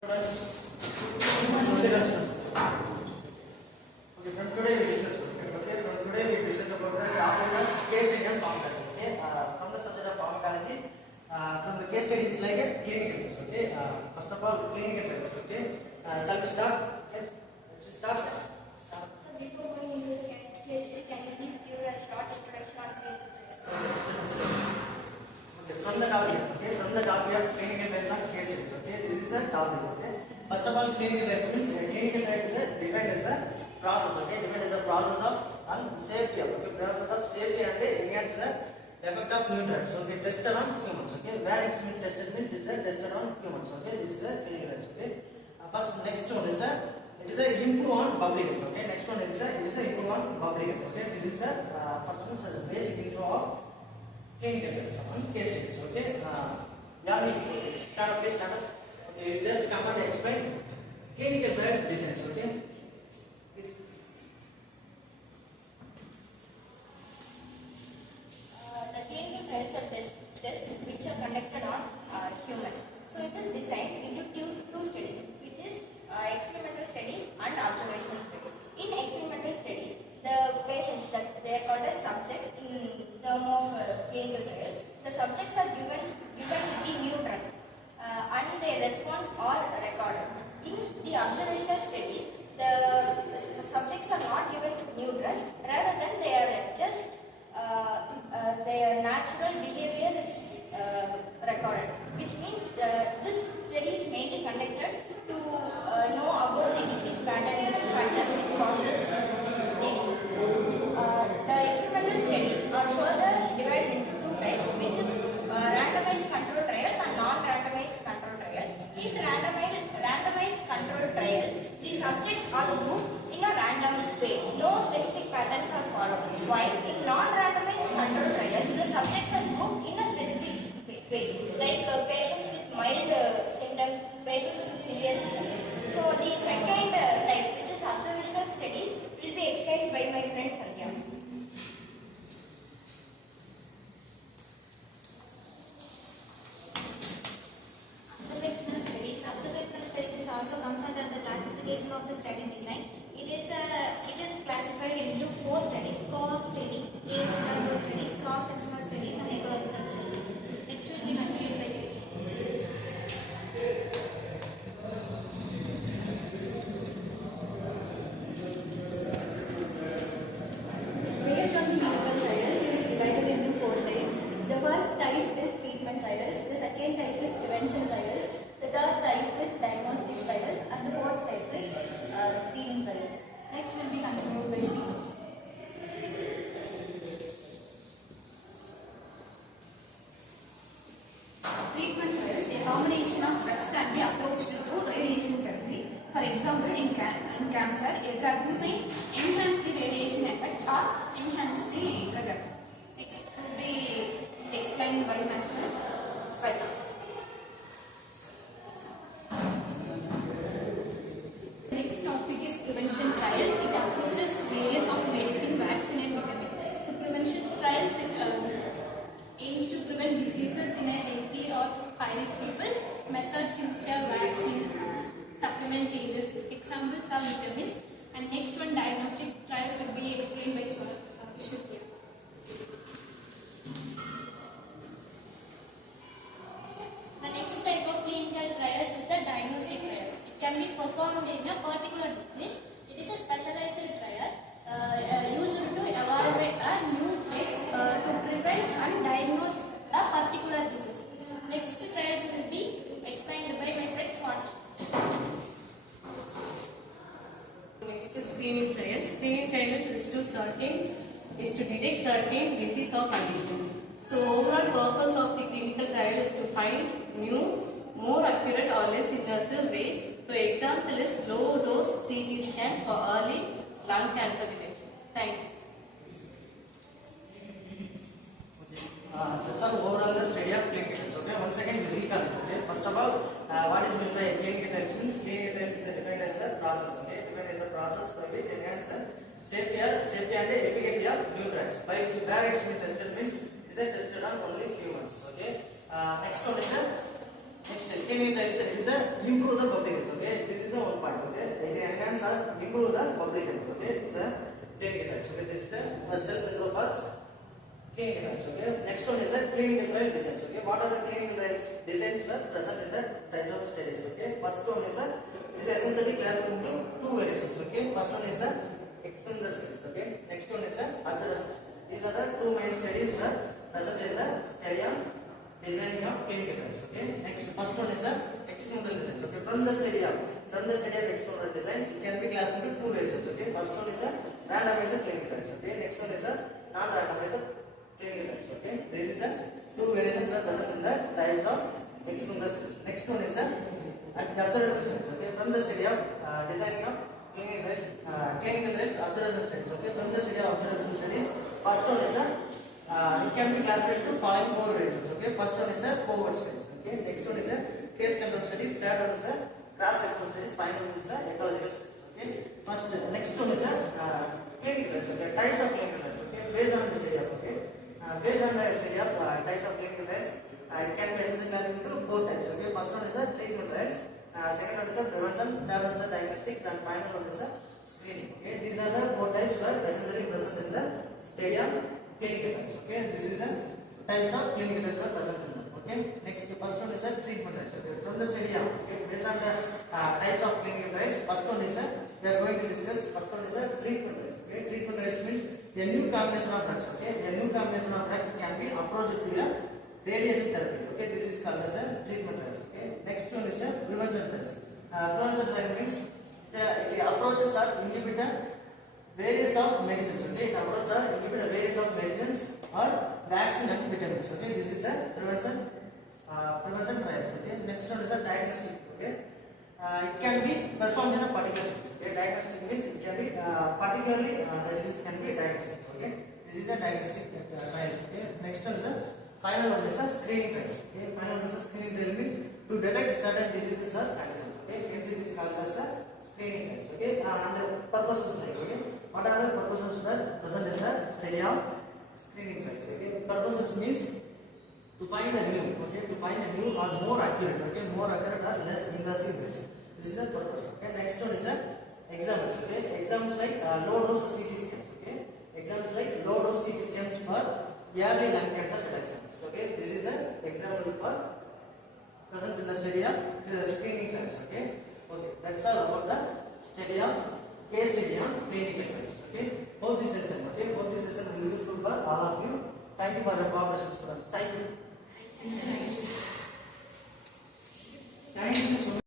Okay, from today we discuss. Okay, from today we discuss about the topic of case study and pharmacology. Okay, from the subject of pharmacology, from the case studies like clinical trials. Okay, first of all clinical trials. Okay, shall we start? Okay, let's start. So before going into the case study, can you please give a short introduction on clinical trials? Okay, from the topic. Okay, from the topic of clinical trials and case studies. Okay, this is a topic. Okay. First of all, clinical trials means clinical trials is defined as a process. Okay, defined as a process of safety. Okay, process of safety and enhance the effect of new drugs. Okay, tested on humans. Okay, where it's been tested means it's a tested on humans. Okay, this is a clinical trials. Okay, first next one is it is a improve on public health. Okay, next one is it is a improve on public health. Okay, this is a first one is a basic intro of clinical trials on case studies. Okay, Yani, stand up, please stand up. Okay, just come and explain clinical trial designs. Okay, please. The clinical trials are tests which are conducted on humans. So it is designed into two studies, which is experimental studies and observational studies. In experimental studies, the patients that they are called as subjects in term of clinical trials. The subjects are given the new drug. And their response are recorded. In the observational studies, the subjects are not given new drugs, rather than they are just their natural behavior is recorded, which means this study is mainly conducted to know about the disease pattern, disease factors which causes the disease. The experimental studies are further divided into two types, which is randomized control trials and non-randomized control trials. In randomized control trials, the subjects are grouped in a random way. No specific patterns are followed. While in non-randomized control trials, the subjects are grouped in a specific way, like patients with mild symptoms, patients with severe symptoms. So the second type, which is observational studies, will be explained by my friend Sandhya. Observational studies is also comes under the classification of the study design. It is classified into four studies: cohort study, case control studies, cross-sectional studies, and ecological studies. Next will be continued by Krish. Based on clinical trials, it is divided into four types. The first type is treatment trials, the second type is prevention trials, the third type is diagnostic trials, and the fourth type is screening trials. Next will be continued by Shri. Treatment trials, a combination of drugs can be approached to radiation therapy. For example, in cancer, a drug may enhance the radiation effect or enhance the drug effect. Next will be explained by my friend Sweta. Next topic is prevention trials. It approaches various of medicine, vaccine, and vitamin. So prevention trials aims to prevent diseases in a healthy or high-risk people. Methods used are vaccine, supplement changes. Examples are vitamins. And next one, diagnostic trials will be explained by Shruti. The next type of clinical trials is the diagnostic trials. It can be performed in a particular disease. It is a specialized trial used to evaluate a new test to prevent and diagnose a particular disease. Next trials will be explained by my friend Swati. Next is screening trials. Screening trials is to detect certain disease or conditions. So overall purpose of the clinical trial is to find new, more accurate or less invasive ways. So example is low dose CT scan for early lung cancer detection. Thank you. That's all overall the study of clinical trials. Okay, once again we recall it. Okay, first of all, what is meant by clinical trials means clinical trials is defined as a process. Okay, defined as a process by which enhance the safety and efficacy of new drugs. By which where it's been tested means it is tested on only humans. Okay, next one is the Next, clinical trials is the improve the public health. Okay, this is the one part. Okay, it enhance or improve the public health. Okay, the clinical trials. Okay, this is the self-control for clinical trials. Okay, next one is the clinical trial designs. Okay, what are the clinical trials designs were present in the type of studies? Okay, first one is essentially classified into two variations. Okay, first one is the experimental studies. Okay, next one is the observational studies. These are the two main studies that present in the study of designing of clinical trials. Okay, next first one is the experimental designs. Okay, from the study of experimental designs, it can be classified into two variations. Okay, first one is a randomized clinical trials. Okay, next one is a non-randomized clinical trials. Okay, this is a two variations are present in the types of experimental studies. Next one is a observational studies. Okay, from the study of designing of clinical trials observational studies. Okay, from the study of observational studies, first one is a it can be classified into following four variations. Okay, first one is a cohort studies. Okay, next one is a case control studies, third one is a cross-sectional studies, final one is a ecological studies. Okay, next one is a clinical trials. Okay, types of clinical trials. Okay, based on the study of based on the study of types of clinical trials, it can be essentially classified into four types. Okay, first one is a treatment trials, second one is a prevention, third one is a diagnostic, and final one is a screening. Okay, these are the four types were essentially present in the study of clinical trials. Okay, this is the types of clinical trials are present in them. Okay, next the first one is a treatment trials. Okay, from the study of based on the types of clinical trials, first one is we are going to discuss. First one is a treatment trials. Okay, treatment trials means a new combination of drugs. Okay, a new combination of drugs can be approached to a radiation therapy. Okay, this is called as a treatment trials. Okay, next one is a prevention trials. Prevention trial means the approaches are inhibitor various of medicines. Okay, approach are inhibitor various of medicines or vaccine and vitamins. Okay, this is a prevention trials. Okay, next one is a diagnostic. Okay, it can be performed in a particular disease. Okay, diagnostic means it can be particularly the disease can be diagnostic. Okay, this is a diagnostic trials. Okay, next one is a final one is a screening trials. Okay, final one is a screening trial means to detect certain diseases or conditions. Okay, hence it is called as a screening trials. Okay, and the purposes like okay, what are the purposes were present in the study of screening trials? Okay, purposes means to find a new, okay, to find a new or more accurate, okay, more accurate or less invasive risk. This is the purpose. Okay, next one is a exams. Okay, exams like low dose CT scans. Okay, exams like low dose CT scans for early lung cancer detection. Okay, this is an example for presence in the study of screening trials. Okay, that's all about the study of case study on clinical trials. Okay, hope this session will be useful for all of you. Thank you for your cooperation, students. Thank you. Thank you so much.